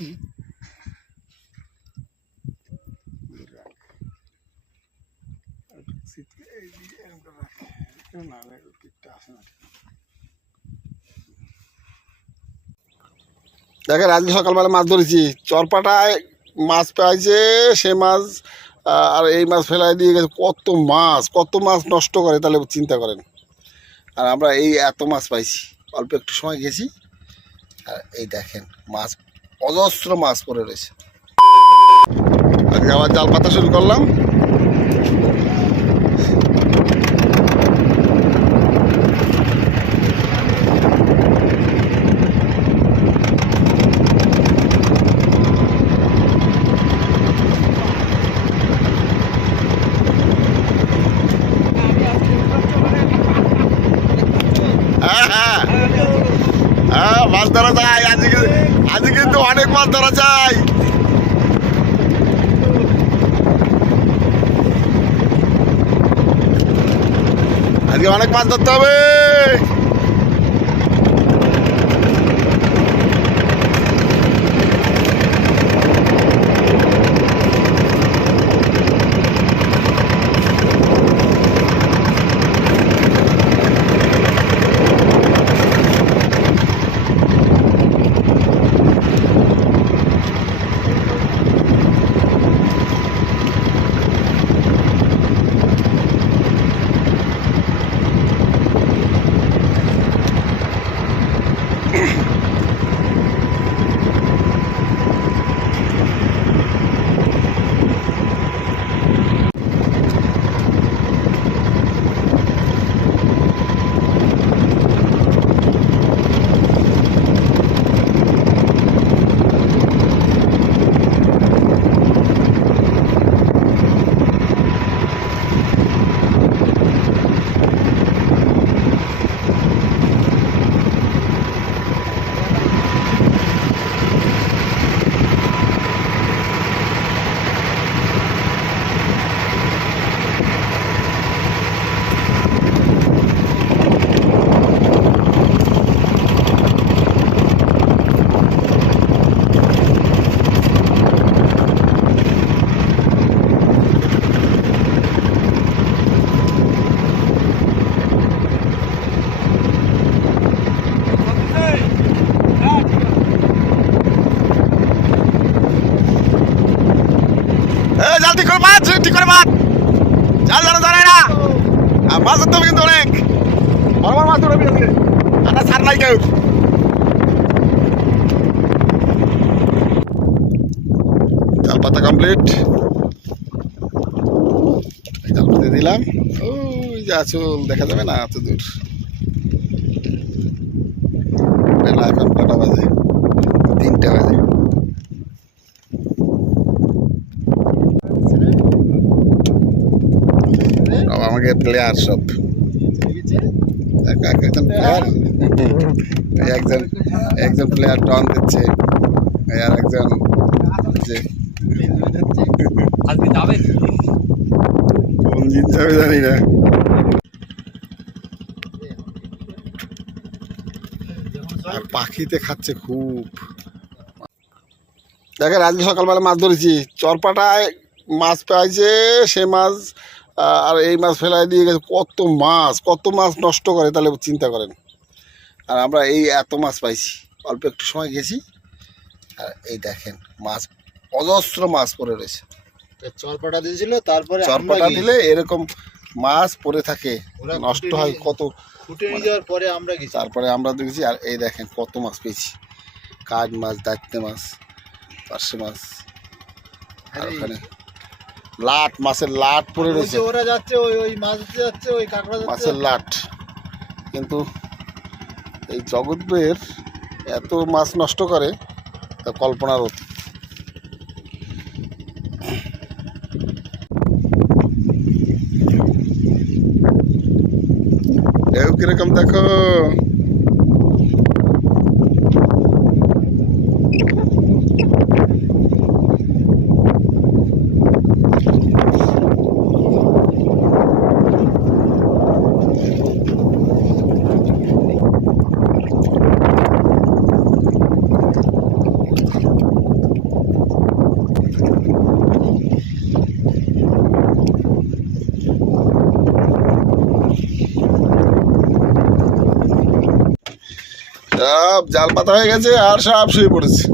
কি দেখেন আজকে সকালবেলা মাছ ধরেছি, চরপাটায় মাছ পাইছে সে মাছ আর এই মাছ ফেলাই দিয়ে গেছে। কত মাছ নষ্ট করে তাহলে চিন্তা করেন। আর আমরা এই এত মাছ পাইছি, অল্প একটু সময় গেছি আর এই দেখেন মাছ অজস্র মাছ পড়ে রয়েছে। আজকে আবার জাল পাতা শুরু করলাম। হ্যাঁ মাছ ধরা যায়, আজকে কিন্তু অনেক মাছ ধরা যায়। আজকে অনেক মাছ ধরতে হবে। জাল ঠিক করে মাছ, ঠিক করে মাছ, জাল ধরা ধরে না। আর মাছ ধরতে হবে কিন্তু অনেক বড় বড় মাছ ধরবি আজকে, আমরা ছাড় নাই কেউ। জাল পাতা কমপ্লিট, জাল পাতা দিলাম। ওই যে আচল দেখা যাবে না এত দূর। বেলা এখন কটা বাজে? 3টা বাজে। আমাকে প্লেয়ার সব একজন প্লেয়ার টন দিচ্ছে, আর একজন কোন জিত যাবে জানি না। আর পাখিতে খাচ্ছে খুব। দেখেন আজকে সকালবেলা মাছ ধরেছি, চরপাটায় মাছ পাইছে সে মাছ আর এই মাছ ফেলাই দিয়ে গেছে। কত মাছ নষ্ট করে তাহলে চিন্তা করেন। আর আমরা এই এত মাছ পাইছি, অল্প একটু সময় গেছি আর এই দেখেন মাছ অজস্র মাছ পড়ে রয়েছে। চরপাটা দিয়েছিল, তারপরে চরপাটা দিলে এরকম মাছ পড়ে থাকে, নষ্ট হয়। কত ফুটে নিয়ে যাওয়ার পরে আমরা গেছি, তারপরে আমরা দেখেছি। আর এই দেখেন কত মাছ পেয়েছি, কাজ মাছ, দাঁততে মাছ, পার্শে মাছ। আর ওখানে লাট, মাছের লাট পড়ে রয়েছে। ওরা যাচ্ছে ওই মাছ যাচ্ছে, ওই কাঁকড়া যাচ্ছে, মাছের লাট। কিন্তু এই জগৎবের এত মাছ নষ্ট করে তা কল্পনার অতীত। ঢেউ কিরকম দেখো। সব জাল পাতা হয়ে গেছে আর সব শুয়ে পড়েছে।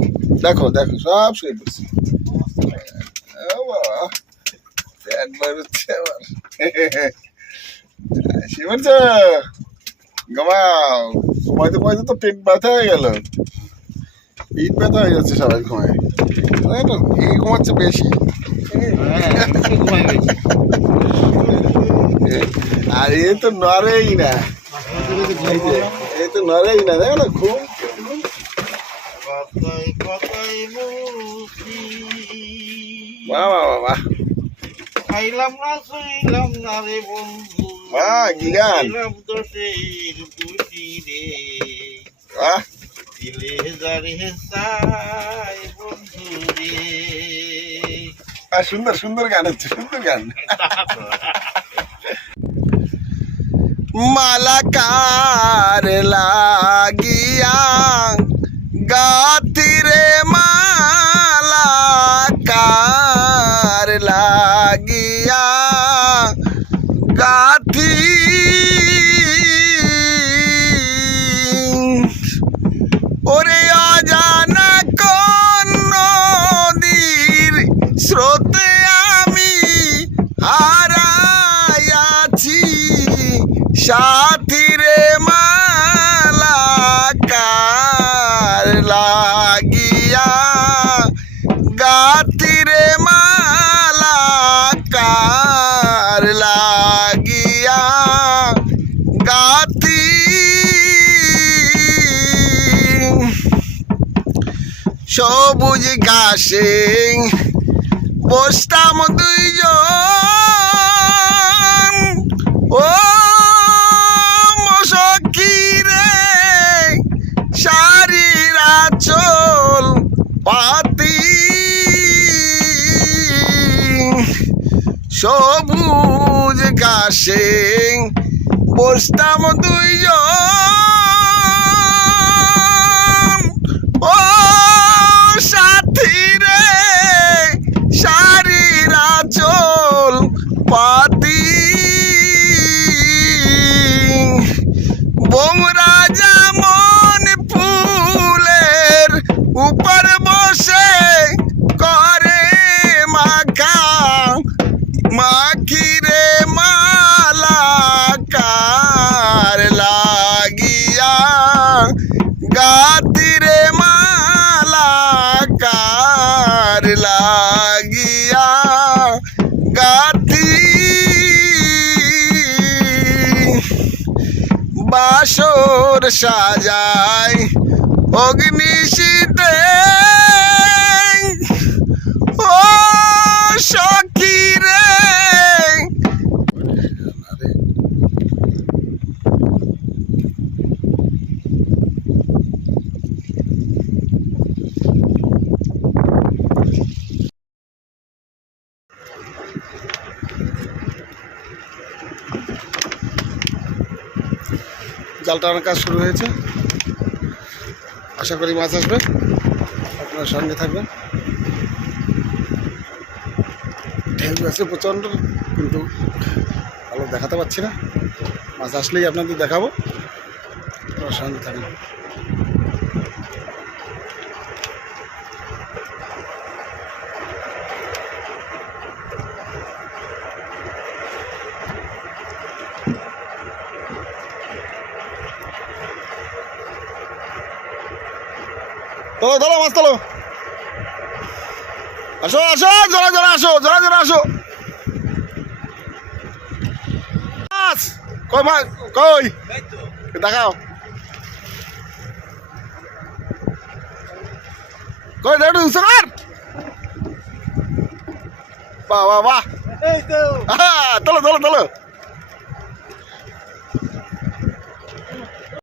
দেখো দেখো সব শুয়ে পড়েছে। ও বাবা, পেট ভরে উঠছে আবার। শুয়ে পড়ছে, ঘুমাও। ঘুমাইতে ঘুমাইতে তো পেট ব্যথা হয়ে গেল, পেট ব্যথা হয়ে যাচ্ছে সবাই ঘুমায়। এই ঘুমাচ্ছে বেশি, আর এ তো নড়েই না, এই তো নড়েই না, দেখো না ঘুম। বাহ বাহ বাহ বাহ, খাইলাম না শুইলাম না রে বন্ধু, বাহ কি গান, দোষের বুঝি রে, বাহ দিলে যারে চাই বন্ধু রে। সুন্দর সুন্দর গান হচ্ছে, সুন্দর গান। মালাকার লাগিয়া গাতিরে, মালাকার লাগিয়া গাথি, ওরে অজানা কোন নদীর স্রোতে আমি হারাইয়াছি সাথীরে, মালাকার লাগিয়া গাতিরে, মালাকার লাগিয়া গাতি। সবুজ ঘাসে বসতাম দুইজন, ও মশকি রে শাড়ির আঁচল পাতি। সবুজ ঘাসে বসতাম দুইজন, ও সাথী রে শাড়ির আঁচল পাতি। বোমরা যেমন ফুলের উপর বসে করে মাখা মাখি রে, মালাকার লাগিয়া গাতিরে, মালাকার লাগিয়া গাতি। বাসর সাজায় অগ্নিশীতে, ও সখী রে। জাল টানার কাজ শুরু হয়েছে, আশা করি মাছ আসবে, আপনার সঙ্গে থাকবেন। ঢেউ আছে প্রচণ্ড, কিন্তু ভালো দেখাতে পারছি না। মাছ আসলেই আপনাদের দেখাবো, আপনার সঙ্গে থাকবেন। তোলো তোলো মাছ তোলো, আসো আসো, জোড়া জোড়া আসো, জোড়া জোড়া আসো। মাছ কই, মাছ কই দেখাও, কই দেখো উৎস কর। বাহ বাহ বাহ, তোলো তোলো তোলো।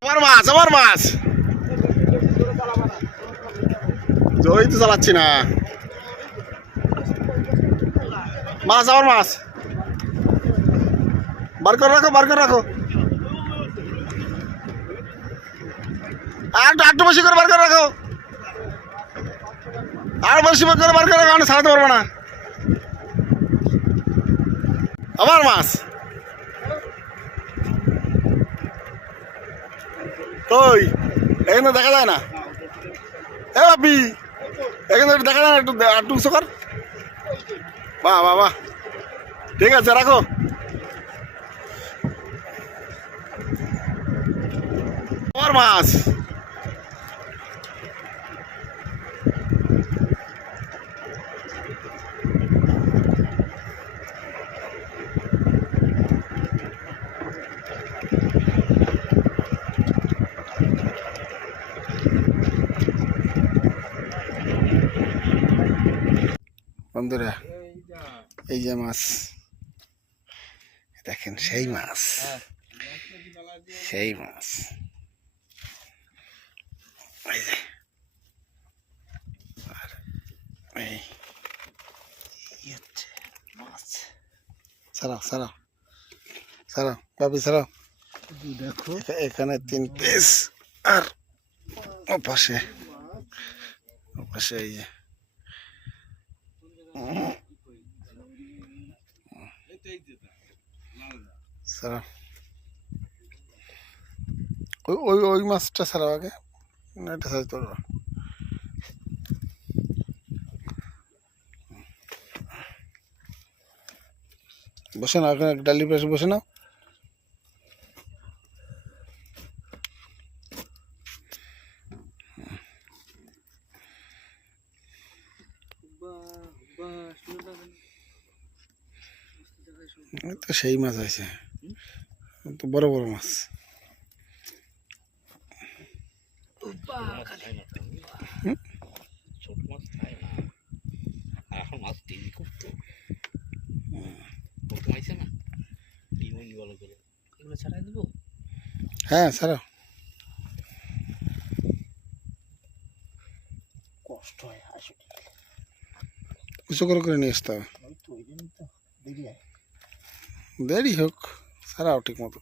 আমার মাছ, আমার মাছ, জয় তো চালাচ্ছি না। মাছ, আমার মাছ, বার করে রাখো, বার করে রাখো। আর একটু বেশি করে বার করে রাখো, আর বেশি করে বার করে রাখো, আমি ছাড়াতে পারবো না। আমার মাছ কই, এখানে দেখা যায় না। এ বাপি, এখানে একটু দেখা যায় না, একটু একটু উঁচু কর। বাহ বাহ বাহ, ঠিক আছে রাখো। বড় মাছ। বন্ধুরা এই যে মাছ দেখেন, সেই মাছ, সেই মাছ। এই যে আর এই হচ্ছে মাছ। সারাও সারাও সারাও বাবি সারাও। দেখো এখানে 3 পিস আর ও পাশে এই যে সারাও। ওই ওই ওই মাছটা ছাড়াও আগে, না এটা সাইজ করবো। বসে না ওখানে, ডালি পাশে বসে নাও। তো সেই মাছ আছে, তো বড় বড় মাছ। ছোট মাছ খায় না, আর এখন মাছ ডিম খুব তো কমাইছে না, ডিম হইনি ভালো করে। এগুলো ছাড়াই দেবো। হ্যাঁ ছাড়াও। কষ্ট হয় আসলে, উঁচু করে নিয়ে আসতে হবে। ওই তো ওই জন্য তো দেরি হয়। দেরি হোক, ছাড়াও ঠিক মতো।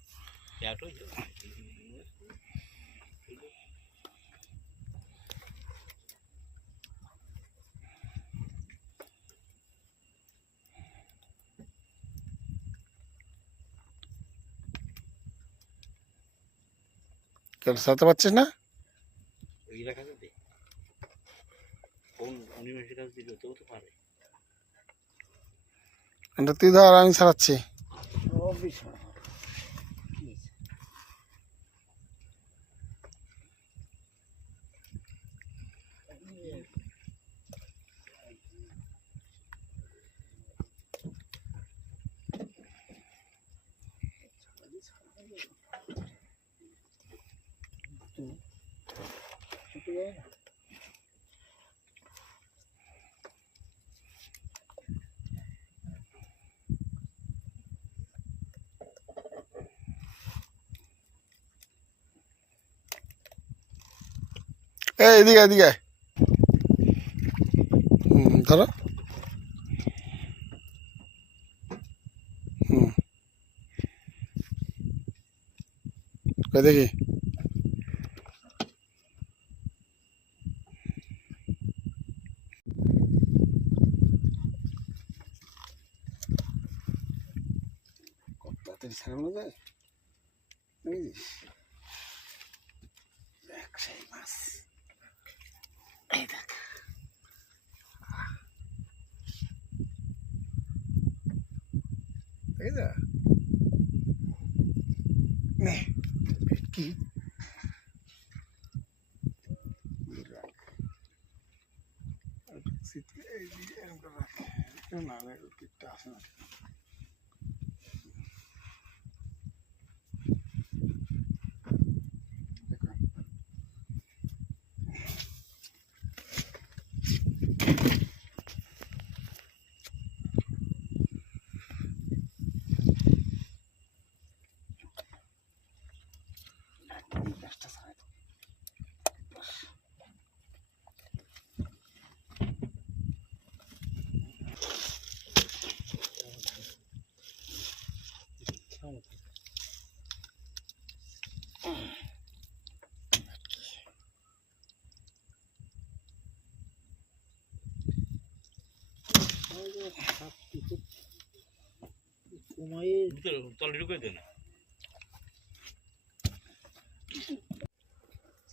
কেন ছাড়তে পারছিস না? ওইরা কাছে দে, কোন অনিমেষের কাছে দিলে তো তো পারে। এটা তুই ধর, আমি ছাড়াচ্ছি। এই এদিকে এদিকে আয়। ধরো। দেখি কত তাড়াতাড়ি ছাড়ানো যায়। দেখ সেই মাছ, এই দেখ। এই যা নে কি না না পিঠটা আসে না।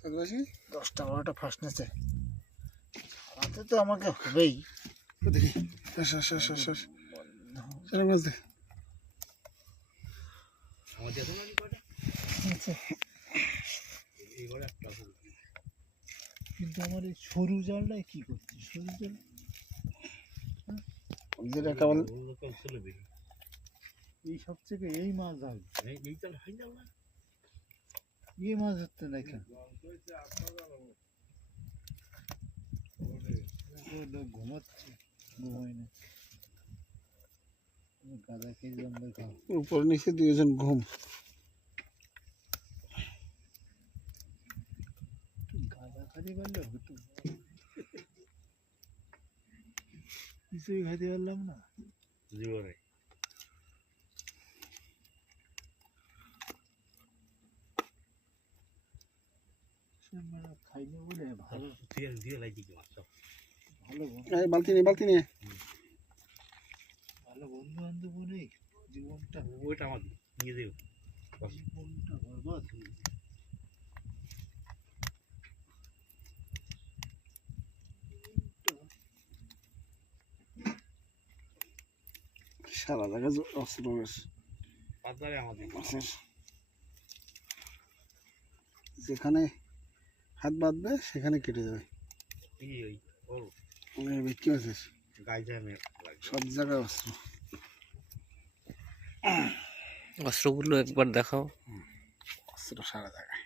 কত বেশি? 10টা 12টা ফার্স্ট নেছে। রাতে তো আমাকে হবেই। দেখি শেষ সেটা মাছ দে। আমার দেখো না কয়টা আচ্ছা, এই ঘরে একটা আছে। কিন্তু আমার এই সরু জালটাই কি করছে? সরু জাল যেটা কেমন লোকাল ছিল বেশি এই সবথেকে এই মাছ ধরে। এই চাল হয় না না এই মাছ ধরতে নাই কেন? ঘুমাচ্ছে, ঘুমাই না। গাদা খেয়ে আমরা খাও। উপর নিচে দুইজন ঘুম। গাদা খাতে পারলে হতো, কিছুই খাইতে পারলাম না। জীবনে খাইনি বলে ভালো দিয়ে লাগি কি মাছ ভালো বন্ধু, এই বালতি নিয়ে ভালো বন্ধু বান্ধব নেই। জীবনটা ওইটা আমার নিয়ে দেব জীবনটা বরবাদ হয়ে গেছে। সারা জায়গা অস্ত্র রয়েছে পাতারে আমাদের মাছের। যেখানে হাত বাঁধবে সেখানে কেটে যাবে। এই ওই ওর ভেটকি মাছের গাইতে আমি লাগবে সব জায়গায় অস্ত্র। অস্ত্রগুলো একবার দেখাও। অস্ত্র সারা জায়গায়।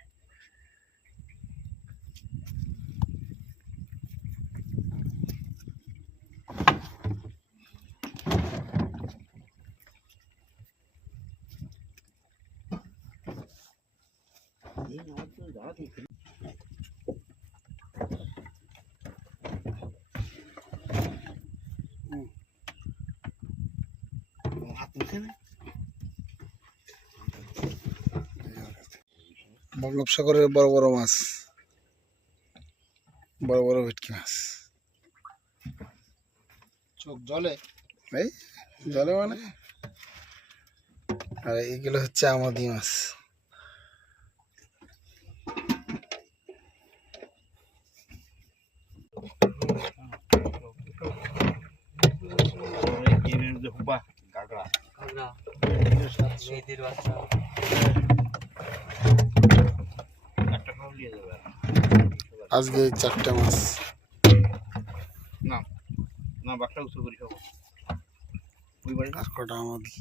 এই মাছ তো জায়গা থেকে হাত মুছে না বঙ্গোপসাগরের বড় বড় মাছ, বড় বড় ভেটকি মাছ। চোখ জলে। এই জলে মানে, আর এইগুলো হচ্ছে আমাদি মাছ। গেমের মধ্যে হুপা কাকড়া মেয়েদের বাচ্চা একটা খাও নিয়ে যাবে আজকে 4টে মাছ। না না বাকটা উঁচু করি খাবো ওই বাড়ি আর কটা আমাদি।